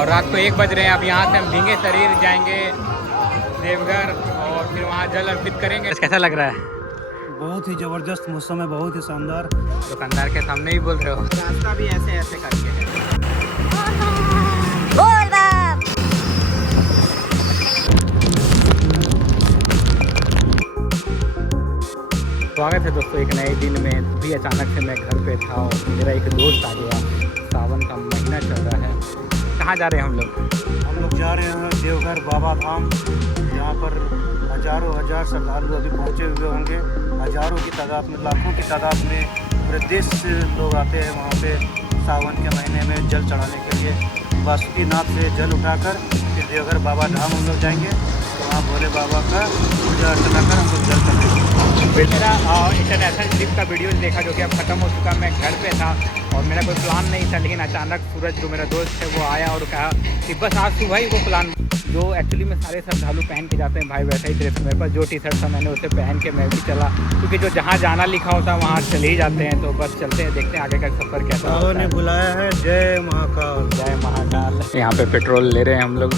और रात को 1 बज रहे हैं। अब यहाँ से हम भीगे शरीर जाएंगे देवघर और फिर वहाँ जल अर्पित करेंगे। कैसा लग रहा है? बहुत ही ज़बरदस्त मौसम है, बहुत ही शानदार। दुकानदार के सामने ही बोल रहे हो। रास्ता भी ऐसे ऐसे करके है। स्वागत है दोस्तों एक नए दिन में। भी अचानक से मैं घर पे था और मेरा एक दोस्त आ गया। सावन का महीना चल रहा है। कहाँ जा रहे हैं हम लोग जा रहे हैं देवघर बाबा धाम, जहाँ पर हजारों हजार श्रद्धालु अभी पहुँचे हुए होंगे। हजारों की तादाद में, लाखों की तादाद में पूरे देश से लोग आते हैं वहाँ पे सावन के महीने में जल चढ़ाने के लिए। बासुकीनाथ से जल उठाकर फिर देवघर बाबा धाम हम लोग जाएंगे। तो वहाँ भोले बाबा का पूजा अर्चना कर हम लोग जल चढ़ाएंगे। मेरा इंटरनेशनल ट्रिप का वीडियो देखा जो कि अब ख़त्म हो चुका। मैं घर पे था और मेरा कोई प्लान नहीं था, लेकिन अचानक सूरज जो मेरा दोस्त है वो आया और कहा कि बस आज सुबह ही वो प्लान जो एक्चुअली में सारे श्रद्धालु पहन के जाते हैं भाई, वैसा ही ड्रेस मेरे पास जो टी शर्ट था मैंने उसे पहन के मैं भी चला, क्योंकि जो जहाँ जाना लिखा होता है वहाँ चले ही जाते हैं। तो बस चलते हैं, देखते हैं आगे का सफ़र कैसा होता है। ने बुलाया है। जय महाकाल, जय महाकाल। यहाँ पे पेट्रोल ले रहे हैं हम लोग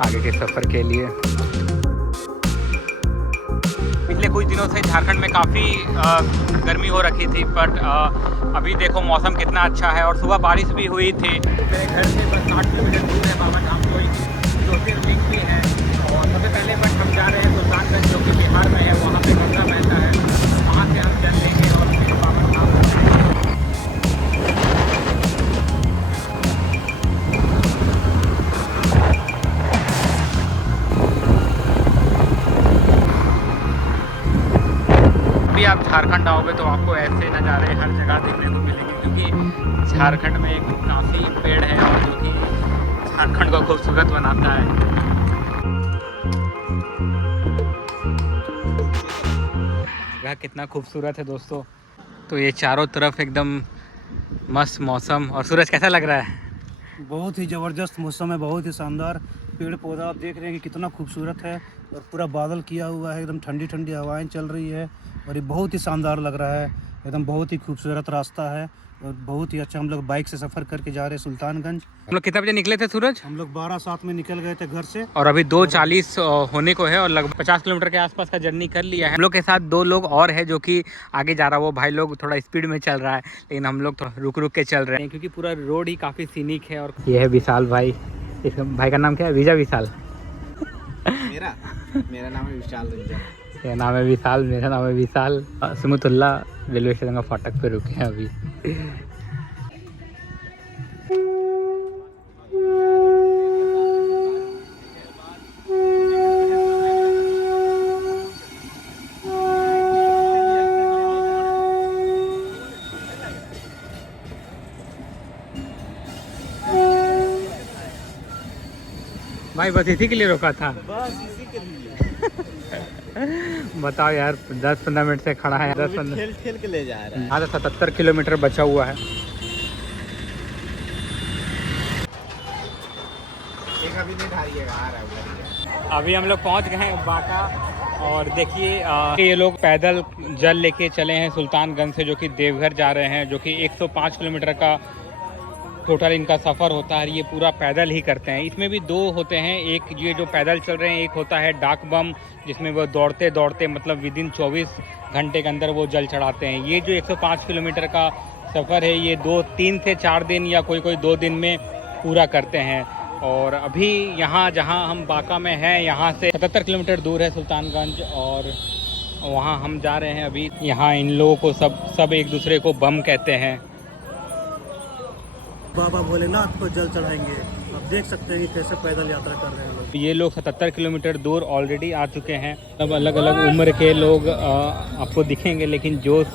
आगे के सफ़र के लिए। पिछले कुछ दिनों से झारखंड में काफ़ी गर्मी हो रखी थी, बट अभी देखो मौसम कितना अच्छा है और सुबह बारिश भी हुई थी। मेरे घर से बस 8 किलोमीटर दूर है बाबा धाम, कोई ज्योतिर्लिंग भी है। और सबसे पहले बट हम जा रहे हैं सुल्तानगंज जो कि बिहार में है, वहाँ पे गंगा बहता है, वहाँ से हम चल लेंगे और फिर बाबा धाम। अभी आप झारखंड आओगे तो आपको ऐसे नज़ारे हर जगह देखने को मिलेंगे, क्योंकि झारखंड में एक काफ़ी पेड़ है और जो कि झारखंड को खूबसूरत बनाता है। यह कितना खूबसूरत है दोस्तों। तो ये चारों तरफ एकदम मस्त मौसम। और सूरज कैसा लग रहा है? बहुत ही ज़बरदस्त मौसम है, बहुत ही शानदार। पेड़ पौधा आप देख रहे हैं कि कितना खूबसूरत है और पूरा बादल किया हुआ है, एकदम ठंडी ठंडी हवाएं चल रही है और ये बहुत ही शानदार लग रहा है। एकदम बहुत ही खूबसूरत रास्ता है और बहुत ही अच्छा। हम लोग बाइक से सफ़र करके जा रहे हैं सुल्तानगंज। हम लोग कितने बजे निकले थे सूरज? हम लोग 12:07 में निकल गए थे घर से और अभी 2:40 होने को है और लगभग 50 किलोमीटर के आसपास का जर्नी कर लिया है। हम लोग के साथ 2 लोग और है जो कि आगे जा रहा है। वो भाई लोग थोड़ा स्पीड में चल रहा है, लेकिन हम लोग तो रुक रुक के चल रहे हैं क्योंकि पूरा रोड ही काफ़ी सीनिक है। और ये है विशाल भाई। इस भाई का नाम क्या है? विजय विशाल। मेरा नाम है विशाल रंजन। ये नाम है विशाल, मेरा नाम है विशाल। सुमतुल्ला रेलवे स्टेशन का फाटक पे रुके हैं अभी। भाई बस इसी के लिए रोका था? बस इसी के लिए। बताओ यार, 10-15 मिनट से खड़ा है। 10-15 ठेल ठेल के ले जा रहा है। हाँ, 77 किलोमीटर बचा हुआ है। एक अभी नहीं ढारिएगा, आ रहा है। अभी हम लोग पहुंच गए हैं बाका और देखिए ये लोग पैदल जल लेके चले हैं सुल्तानगंज से, जो कि देवघर जा रहे हैं, जो कि 105 किलोमीटर का टोटल इनका सफ़र होता है। ये पूरा पैदल ही करते हैं। इसमें भी 2 होते हैं, एक ये जो पैदल चल रहे हैं, एक होता है डाक बम, जिसमें वो दौड़ते दौड़ते मतलब विदिन 24 घंटे के अंदर वो जल चढ़ाते हैं। ये जो 105 किलोमीटर का सफ़र है ये 3 से 4 दिन या कोई 2 दिन में पूरा करते हैं। और अभी यहाँ जहाँ हम बाका में हैं, यहाँ से 77 किलोमीटर दूर है सुल्तानगंज और वहाँ हम जा रहे हैं अभी। यहाँ इन लोगों को सब एक दूसरे को बम कहते हैं। बाबा भोलेनाथ को जल चढ़ाएंगे। आप देख सकते हैं कि कैसे पैदल यात्रा कर रहे हैं लोग। ये लोग 77 किलोमीटर दूर ऑलरेडी आ चुके हैं। सब अलग अलग उम्र के लोग आपको दिखेंगे, लेकिन जोश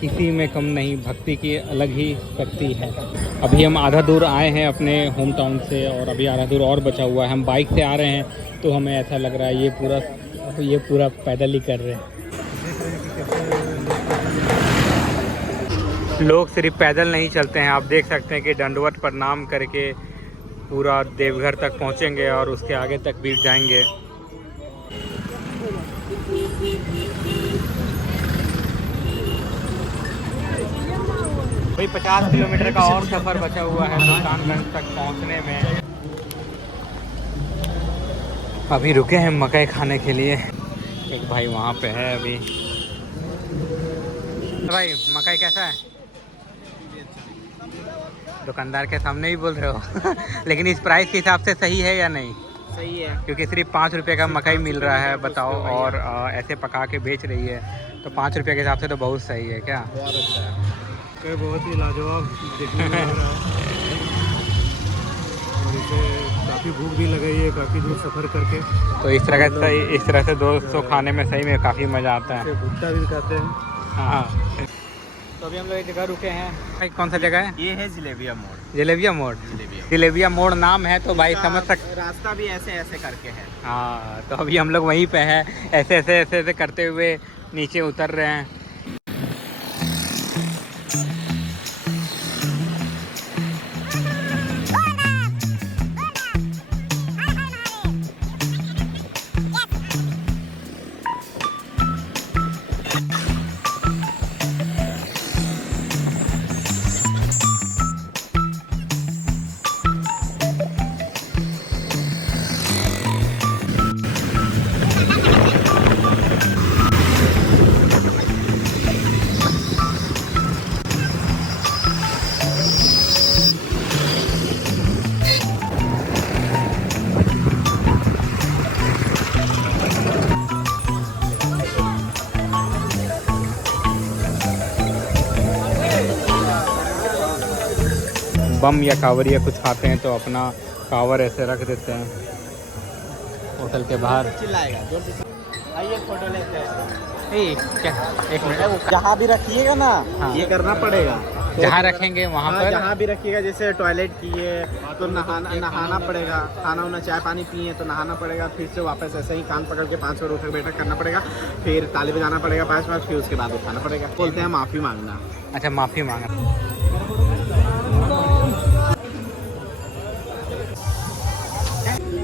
किसी में कम नहीं। भक्ति की अलग ही शक्ति है। अभी हम आधा दूर आए हैं अपने होम टाउन से और अभी आधा दूर और बचा हुआ है। हम बाइक से आ रहे हैं तो हमें ऐसा लग रहा है ये पूरा पैदल ही कर रहे हैं। लोग सिर्फ पैदल नहीं चलते हैं, आप देख सकते हैं कि दंडवत प्रणाम करके पूरा देवघर तक पहुंचेंगे और उसके आगे तक भी जाएंगे। भाई 50 किलोमीटर का और सफ़र बचा हुआ है सुल्तानगंज तक पहुंचने में। अभी रुके हैं मकई खाने के लिए, एक भाई वहाँ पे है अभी। भाई मकई कैसा है? दुकानदार के सामने ही बोल रहे हो लेकिन इस प्राइस के हिसाब से सही है या नहीं? सही है, क्योंकि सिर्फ 5 रुपये का मकई मिल रहा है बताओ, और ऐसे पका के बेच रही है, तो 5 रुपये के हिसाब से तो बहुत सही है क्या? बहुत अच्छा है। बहुत ही लाजवाब देखने में लग रहा है और इसे काफ़ी भूख भी लग रही है काफ़ी दूर सफ़र करके। तो इस तरह से दोस्तों खाने में सही में काफ़ी मज़ा आता है। भुट्टा भी खाते हैं। हाँ, तो अभी हम लोग एक जगह रुके हैं। भाई कौन सा जगह है? ये है जलेबिया मोड़। जलेबिया मोड़। जलेबिया मोड़ नाम है तो भाई समझ रास्ता भी ऐसे ऐसे करके है। हाँ, तो अभी हम लोग वहीं पे हैं, ऐसे ऐसे करते हुए नीचे उतर रहे हैं। बम या कावरिया कुछ खाते हैं तो अपना कावर ऐसे रख देते हैं होटल के बाहर। चिल्लाएगा जोर से। आइए फोटो लेते हैं। क्या एक मिनट, जहाँ भी रखिएगा ना, हाँ। ये करना पड़ेगा। जहाँ रखेंगे वहाँ पर, जहाँ भी रखिएगा, जैसे टॉयलेट किए तो नहाना पड़ेगा, खाना वाना चाय पानी पिए तो नहाना पड़ेगा, फिर से वापस ऐसे ही कान पकड़ के 5 मिनट उठक बैठक करना पड़ेगा, फिर ताली बजाना पड़ेगा 5 मिनट, फिर उसके बाद उठाना पड़ेगा। बोलते हैं माफ़ी मांगना। अच्छा माफ़ी मांगना।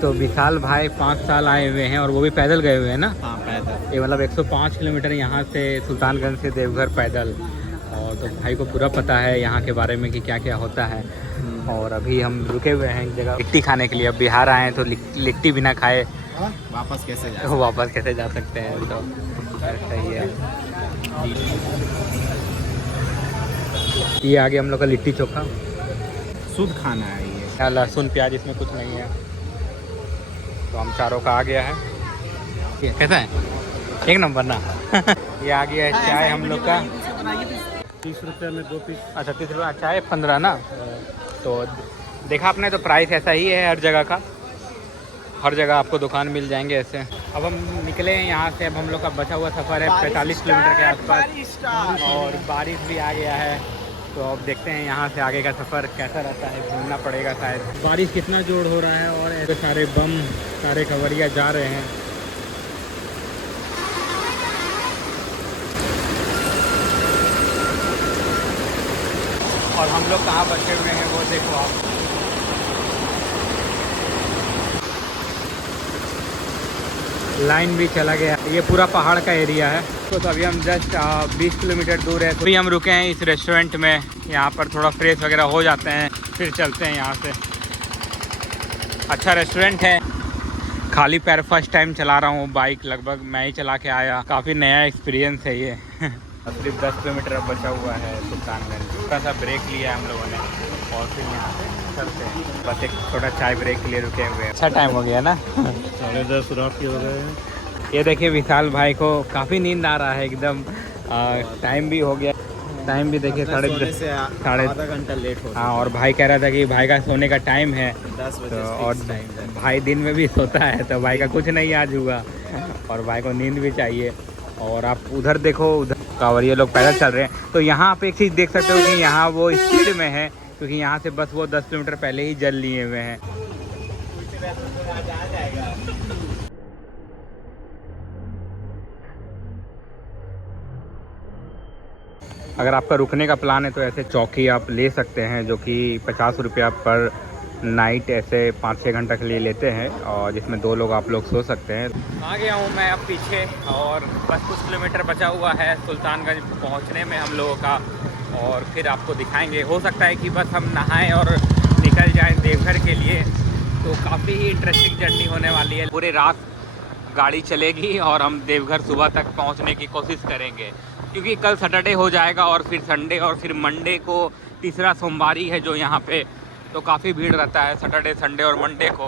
तो विशाल भाई 5 साल आए हुए हैं और वो भी पैदल गए हुए हैं ना? हाँ पैदल। ये मतलब 105 किलोमीटर यहाँ से सुल्तानगंज से देवघर पैदल। और तो भाई को पूरा पता है यहाँ के बारे में कि क्या क्या होता है। और अभी हम रुके हुए हैं एक जगह लिट्टी खाने के लिए। अब बिहार आए हैं तो लिट्टी बिना खाए वापस कैसे जाए? वापस कैसे जा सकते हैं? तो सही है। ये आगे हम लोग का लिट्टी चोखा, शुद्ध खाना है ये। लहसुन प्याज इसमें कुछ नहीं है। तो हम चारों का आ गया है। ये कैसा है? एक नंबर ना ये आ गया है चाय हम लोग का 30 रुपये में 2 पीस। अच्छा 30 रुपये, चाय 15 ना। तो देखा आपने, तो प्राइस ऐसा ही है हर जगह का, हर जगह आपको दुकान मिल जाएंगे ऐसे। अब हम निकले हैं यहाँ से। अब हम लोग का बचा हुआ सफ़र है 45 किलोमीटर के आसपास और बारिश भी आ गया है। तो अब देखते हैं यहाँ से आगे का सफ़र कैसा रहता है। घूमना पड़ेगा शायद। बारिश कितना जोर हो रहा है और ऐसे सारे बम, सारे खबरिया जा रहे हैं। और हम लोग कहाँ बचे हुए हैं वो देखो आप। लाइन भी चला गया। ये पूरा पहाड़ का एरिया है। तो अभी हम जस्ट 20 किलोमीटर दूर है। अभी हम रुके हैं इस रेस्टोरेंट में, यहाँ पर थोड़ा फ्रेश वगैरह हो जाते हैं, फिर चलते हैं यहाँ से। अच्छा रेस्टोरेंट है। खाली पैर फर्स्ट टाइम चला रहा हूँ बाइक, लगभग मैं ही चला के आया। काफ़ी नया एक्सपीरियंस है ये सिर्फ 10 किलोमीटर अब बचा हुआ है सुल्तानगंज। थोड़ा सा ब्रेक लिया हम लोगों ने और फिर यहाँ से चलते हैं। बस एक छोटा चाय ब्रेक के लिए रुके हुए हैं। अच्छा टाइम हो गया ना 10:30 रात के हो गए हैं। ये देखिए विशाल भाई को काफ़ी नींद आ रहा है एकदम। टाइम भी हो गया, टाइम भी देखिए 10:30 आधा घंटा लेट हो। हाँ, और भाई कह रहा था कि भाई का सोने का टाइम है 10 बजे तो, और भाई दिन में भी सोता है तो भाई का कुछ नहीं आज हुआ और भाई को नींद भी चाहिए। और आप उधर देखो, उधर कांवरिया लोग पैदल चल रहे हैं। तो यहाँ आप एक चीज़ देख सकते हो कि यहाँ वो स्पीड में है, क्योंकि यहाँ से बस वो 10 किलोमीटर पहले ही जल लिए हुए हैं। अगर आपका रुकने का प्लान है तो ऐसे चौकी आप ले सकते हैं, जो कि 50 रुपया पर नाइट ऐसे 5-6 घंटा के लिए लेते हैं, और जिसमें 2 लोग आप लोग सो सकते हैं। आ गया हूँ मैं अब पीछे, और बस कुछ किलोमीटर बचा हुआ है सुल्तानगंज पहुँचने में हम लोगों का। और फिर आपको दिखाएंगे। हो सकता है कि बस हम नहाएं और निकल जाएं देवघर के लिए। तो काफ़ी ही इंटरेस्टिंग जर्नी होने वाली है। पूरे रात गाड़ी चलेगी और हम देवघर सुबह तक पहुंचने की कोशिश करेंगे, क्योंकि कल सैटरडे हो जाएगा और फिर संडे और फिर मंडे को तीसरा सोमवारी है जो यहाँ पे, तो काफ़ी भीड़ रहता है सैटरडे, संडे और मंडे को।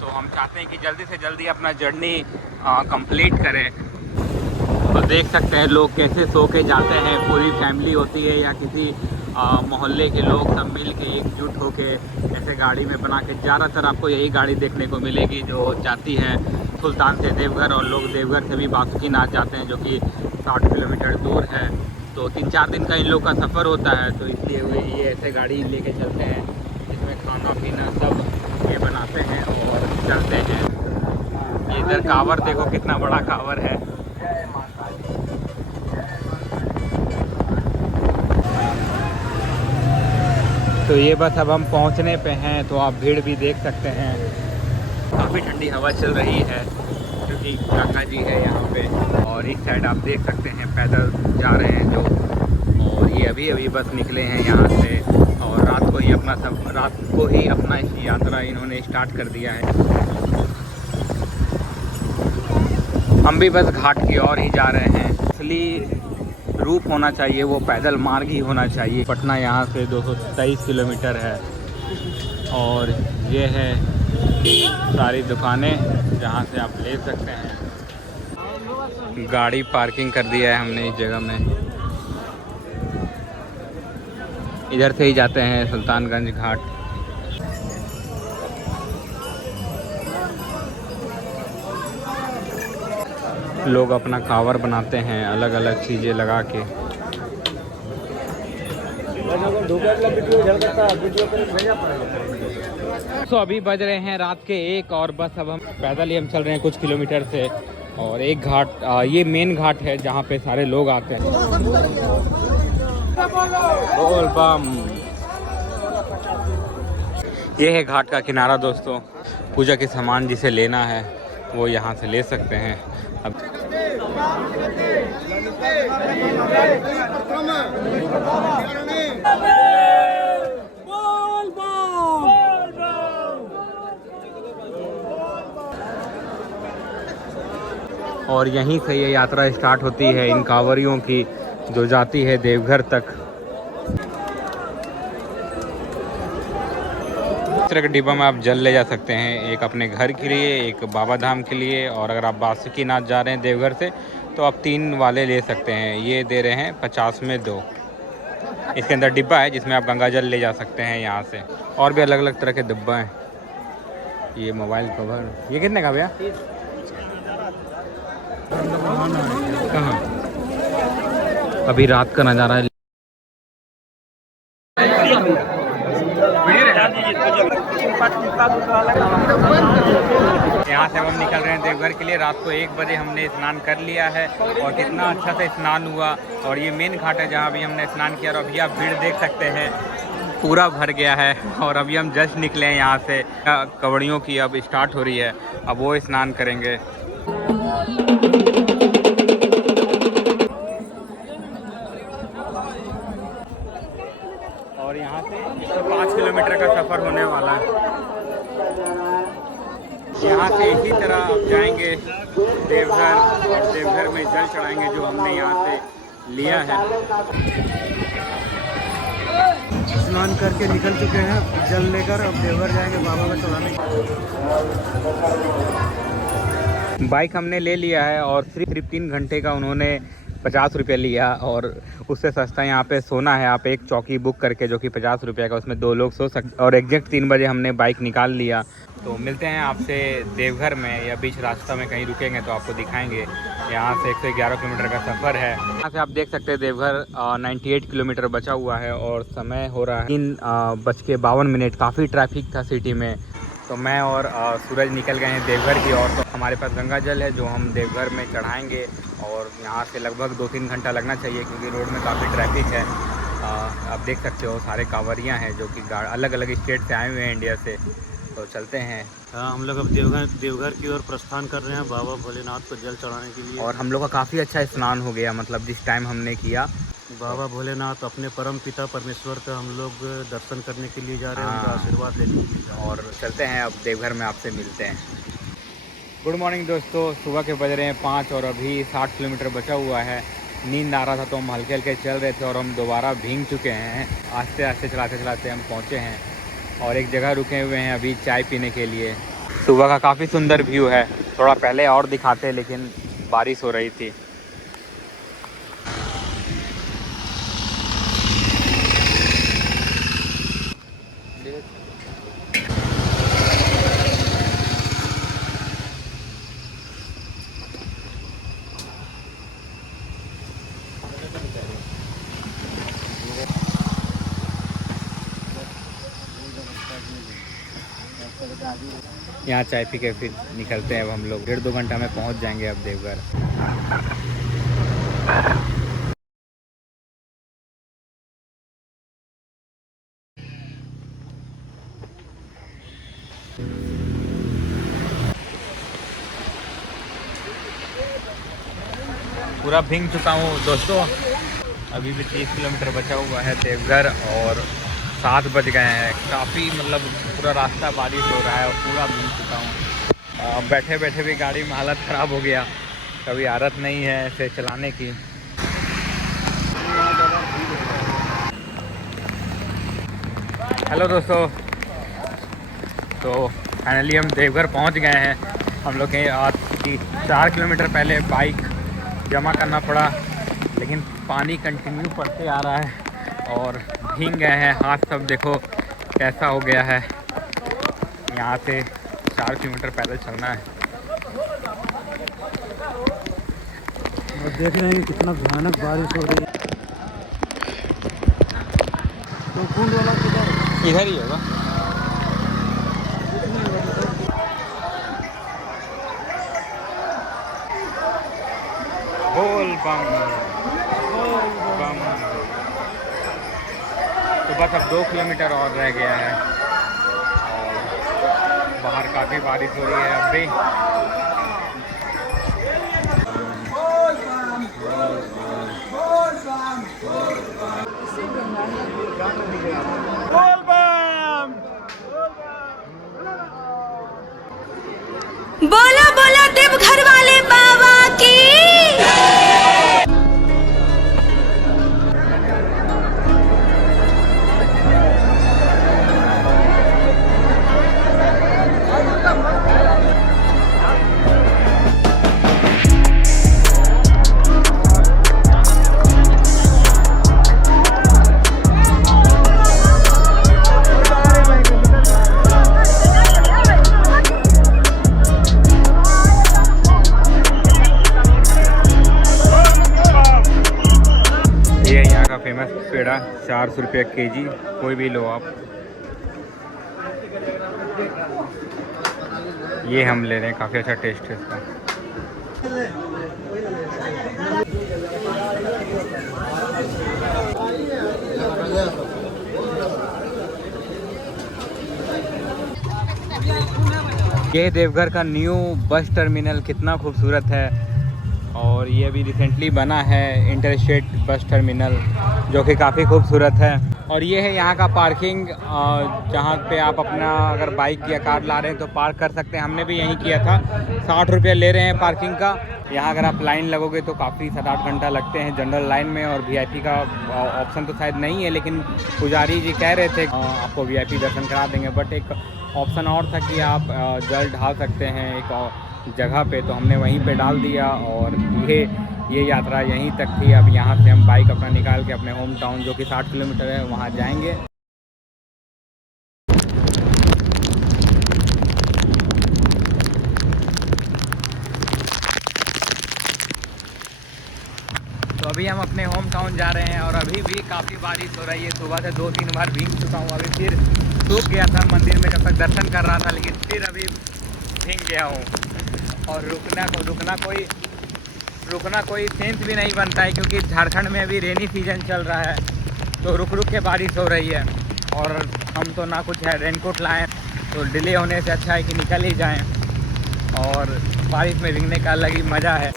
तो हम चाहते हैं कि जल्दी से जल्दी अपना जर्नी कंप्लीट करें। तो देख सकते हैं लोग कैसे सो के जाते हैं, पूरी फैमिली होती है या किसी मोहल्ले के लोग सब मिल के एकजुट होके ऐसे गाड़ी में बना के। ज़्यादातर आपको यही गाड़ी देखने को मिलेगी जो जाती है सुल्तान से देवघर, और लोग देवघर से भी बासुकीनाथ जाते हैं जो कि 60 किलोमीटर दूर है। तो 3-4 दिन का इन लोग का सफ़र होता है, तो इसलिए वे ये ऐसे गाड़ी लेके चलते हैं जिसमें खाना पीना सब ये बनाते हैं और चलते हैं। इधर कांवर देखो कितना बड़ा कांवर है। तो ये बस अब हम पहुंचने पे हैं, तो आप भीड़ भी देख सकते हैं। काफ़ी ठंडी हवा चल रही है क्योंकि गंगा जी है यहाँ पे, और इस साइड आप देख सकते हैं पैदल जा रहे हैं जो, और ये अभी अभी बस निकले हैं यहाँ से, और रात को ही अपना यात्रा इन्होंने स्टार्ट कर दिया है। हम भी बस घाट की ओर ही जा रहे हैं। असली रूप होना चाहिए वो पैदल मार्ग ही होना चाहिए। पटना यहाँ से 223 किलोमीटर है, और ये है सारी दुकानें जहाँ से आप ले सकते हैं। गाड़ी पार्किंग कर दिया है हमने इस जगह में। इधर से ही जाते हैं सुल्तानगंज घाट। लोग अपना कांवर बनाते हैं अलग अलग चीज़ें लगा के। तो अभी बज रहे हैं रात के 1, और बस अब हम पैदल ही हम चल रहे हैं कुछ किलोमीटर से। और एक घाट, ये मेन घाट है जहाँ पे सारे लोग आते हैं। बोल बम। ये है घाट का किनारा दोस्तों। पूजा के सामान जिसे लेना है वो यहाँ से ले सकते हैं। अब और यहीं से ये यात्रा स्टार्ट होती है इन कांवरियों की, जो जाती है देवघर तक। इस तरह के डिब्बा में आप जल ले जा सकते हैं, एक अपने घर के लिए, एक बाबा धाम के लिए, और अगर आप बासुकीनाथ जा रहे हैं देवघर से तो आप 3 वाले ले सकते हैं। ये दे रहे हैं 50 में 2। इसके अंदर डिब्बा है जिसमें आप गंगा जल ले जा सकते हैं यहाँ से। और भी अलग अलग तरह के डिब्बा हैं। ये मोबाइल कवर, ये कितने का भैया? कहाँ? अभी रात का नज़ारा है। यहाँ से हम निकल रहे हैं देवघर के लिए। रात को 1 बजे हमने स्नान कर लिया है, और कितना अच्छा से स्नान हुआ। और ये मेन घाट है जहाँ भी हमने स्नान किया, और अभी आप भीड़ देख सकते हैं पूरा भर गया है। और अभी हम जस्ट निकले हैं यहाँ से। कवड़ियों की अब स्टार्ट हो रही है, अब वो स्नान करेंगे। और यहाँ से 5 किलोमीटर का सफ़र होने वाला है। यहाँ से इसी तरह आप जाएंगे देवघर, और देवघर में जल चढ़ाएंगे जो हमने यहाँ से लिया है। स्नान करके निकल चुके हैं जल लेकर, अब देवघर जाएंगे बाबा को चढ़ाने। बाइक हमने ले लिया है, और सिर्फ 3 घंटे का उन्होंने 50 रुपये लिया, और उससे सस्ता यहाँ पे सोना है। आप एक चौकी बुक करके जो कि 50 रुपये का, उसमें 2 लोग सो सकते। और एग्जैक्ट 3 बजे हमने बाइक निकाल लिया। तो मिलते हैं आपसे देवघर में, या बीच रास्ता में कहीं रुकेंगे तो आपको दिखाएंगे। यहाँ से 111 किलोमीटर का सफ़र है। यहाँ से आप देख सकते हैं देवघर 98 किलोमीटर बचा हुआ है, और समय हो रहा है 3:52। काफ़ी ट्रैफिक था सिटी में। तो मैं और सूरज निकल गए हैं देवघर की ओर। तो हमारे पास गंगा जल है जो हम देवघर में चढ़ाएंगे, और यहाँ से लगभग 2-3 घंटा लगना चाहिए क्योंकि रोड में काफ़ी ट्रैफिक है। आप देख सकते हो सारे कांवरियाँ हैं जो कि अलग अलग स्टेट से आए हुए हैं इंडिया से। तो चलते हैं। हाँ, हम लोग अब देवघर की ओर प्रस्थान कर रहे हैं बाबा भोलेनाथ को जल चढ़ाने के लिए। और हम लोग का काफ़ी अच्छा स्नान हो गया, मतलब जिस टाइम हमने किया। बाबा भोलेनाथ अपने परम पिता परमेश्वर का हम लोग दर्शन करने के लिए जा रहे हैं, उनका हाँ। आशीर्वाद लेने के लिए जा रहे हैं। और चलते हैं अब देवघर में, आपसे मिलते हैं। गुड मॉर्निंग दोस्तों, सुबह के बज रहे हैं 5 और अभी 60 किलोमीटर बचा हुआ है। नींद आ रहा था तो हम हल्के हल्के चल रहे थे और हम दोबारा भीग चुके हैं। आस्ते आस्ते चलाते चलाते हम पहुँचे हैं और एक जगह रुके हुए हैं अभी चाय पीने के लिए। सुबह का काफ़ी सुंदर व्यू है, थोड़ा पहले और दिखाते लेकिन बारिश हो रही थी। यहाँ चाय पी के फिर निकलते हैं। अब हम लोग 1.5-2 घंटा में पहुँच जाएंगे अब देवघर। पूरा भीग चुका हूँ दोस्तों, अभी भी 30 किलोमीटर बचा हुआ है देवघर और 7 बज गए हैं। काफ़ी मतलब पूरा रास्ता बारिश हो रहा है और पूरा भीग चुका हूँ। बैठे बैठे भी गाड़ी में हालत ख़राब हो गया, कभी आदत नहीं है ऐसे चलाने की। हेलो दोस्तों, तो फाइनली हम देवघर पहुंच गए हैं। हम लोग के आज की 4 किलोमीटर पहले बाइक जमा करना पड़ा, लेकिन पानी कंटिन्यू पड़ते आ रहा है और भीग गए हैं। हाथ सब देखो कैसा हो गया है। यहाँ से 4 किलोमीटर पैदल चलना है और देख रहे हैं कि कितना भयानक बारिश हो रही है। तो कुंड वाला किधर? इधर ही होगा। बोल बम बम। तो बस अब 2 किलोमीटर और रह गया है और बाहर काफ़ी बारिश हो रही है अब भी। बोला बोला देवघर वाले बाबा की। ये यहाँ का फेमस पेड़ा 400 रुपये kg, कोई भी लो आप। ये हम ले रहे हैं, काफ़ी अच्छा टेस्ट है इसका। ये देवघर का न्यू बस टर्मिनल कितना खूबसूरत है और ये अभी रिसेंटली बना है इंटरस्टेट बस टर्मिनल, जो कि काफ़ी खूबसूरत है। और ये है यहाँ का पार्किंग, जहाँ पे आप अपना अगर बाइक या कार ला रहे हैं तो पार्क कर सकते हैं। हमने भी यहीं किया था। 60 रुपये ले रहे हैं पार्किंग का। यहाँ अगर आप लाइन लगोगे तो काफ़ी 7-8 घंटा लगते हैं जनरल लाइन में, और VIP का ऑप्शन तो शायद नहीं है, लेकिन पुजारी जी कह रहे थे आपको VIP दर्शन करा देंगे। बट एक ऑप्शन और था कि आप जल ढाल सकते हैं एक जगह पे, तो हमने वहीं पे डाल दिया। और ये यात्रा यहीं तक थी। अब यहाँ से हम बाइक अपना निकाल के अपने होम टाउन जो कि 60 किलोमीटर है वहाँ जाएंगे। तो अभी हम अपने होम टाउन जा रहे हैं और अभी भी काफ़ी बारिश हो रही है। सुबह से 2-3 बार भीग चुका हूँ। अभी फिर सूख गया था मंदिर में जब तक दर्शन कर रहा था, लेकिन फिर अभी भीग गया हूँ। और रुकना कोई सेंस भी नहीं बनता है, क्योंकि झारखंड में अभी रेनी सीजन चल रहा है, तो रुक रुक के बारिश हो रही है। और हम तो ना कुछ है रेनकोट लाए, तो डिले होने से अच्छा है कि निकल ही जाएं। और बारिश में भीगने का अलग ही मज़ा है।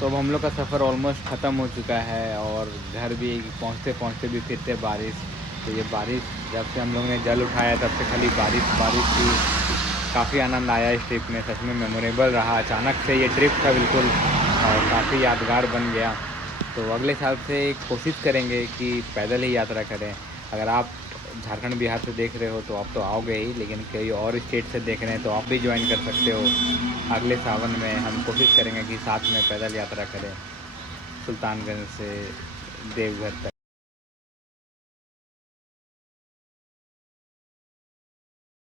तो अब हम लोग का सफ़र ऑलमोस्ट ख़त्म हो चुका है और घर भी पहुंचते पहुंचते भी फिर से बारिश। तो ये बारिश जब से हम लोग ने जल उठाया तब से खाली बारिश बारिश थी। काफ़ी आनंद आया इस ट्रिप में, सच में मेमोरेबल रहा। अचानक से ये ट्रिप था बिल्कुल और काफ़ी यादगार बन गया। तो अगले साल से कोशिश करेंगे कि पैदल ही यात्रा करें। अगर आप झारखंड बिहार से देख रहे हो तो आप तो आओगे ही, लेकिन कई और स्टेट से देख रहे हैं तो आप भी ज्वाइन कर सकते हो। अगले सावन में हम कोशिश करेंगे कि साथ में पैदल यात्रा करें सुल्तानगंज से देवघर तक।